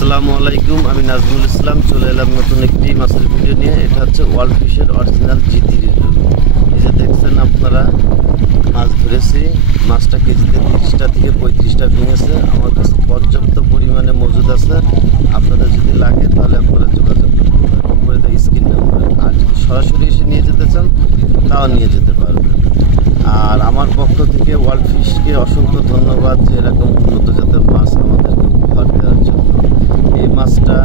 আসসালামু আলাইকুম, আমি নাজমুল ইসলাম চলে এলাম নতুন একটি মাছের ভিডিও নিয়ে। এটা হচ্ছে ওয়ার্ল্ড ফিশের অরিজিনাল জিটি রিভিউ। এই যে দেখছেন আপনারা, মাছ ধরেছি। মাছটা কেজিতে 30টা থেকে 35টা ভেঙেছে। আমার কাছে পর্যাপ্ত পরিমাণে মজুদ আছে। আপনাদের যদি লাগে তাহলে আপনারা যোগাযোগ করতে পারেন করে স্ক্রিন নাম্বার। আর যদি সরাসরি এসে নিয়ে যেতে চান তাও নিয়ে যেতে পারবেন। আর আমার পক্ষ থেকে ওয়ার্ল্ড ফিশকে অসংখ্য ধন্যবাদ যে এরকম উন্নত জাতের মাছ আমাদেরকে উপহার দেওয়ার জন্য। এই মাছটা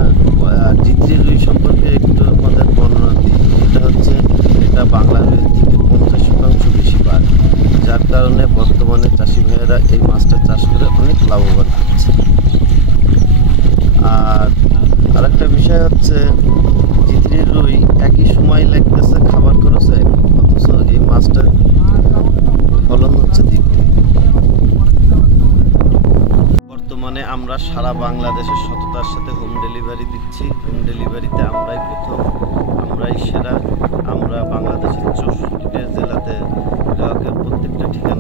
জিটি রুই সম্পর্কে একটু আপনাদের বর্ণনা দিই। এটা বাংলা রুই থেকে 50% বেশি পায়, যার কারণে বর্তমানে চাষি ভাইয়েরা এই মাছটা চাষ করে অনেক লাভবান হচ্ছে। আর আরেকটা বিষয় হচ্ছে, জিটি রুই একই সময় লাগতেছে, খাবার খরচ একই, অথচ এই মাছটার ফলন হচ্ছে দ্বিগুণ। বর্তমানে আমরা সারা বাংলাদেশের সততার সাথে হোম ডেলিভারি দিচ্ছি। হোম ডেলিভারিতে আমরাই প্রথম, আমরাই সেরা। আমরা বাংলাদেশের 64টা জেলাতে গ্রাহকের প্রত্যেকটা ঠিকানা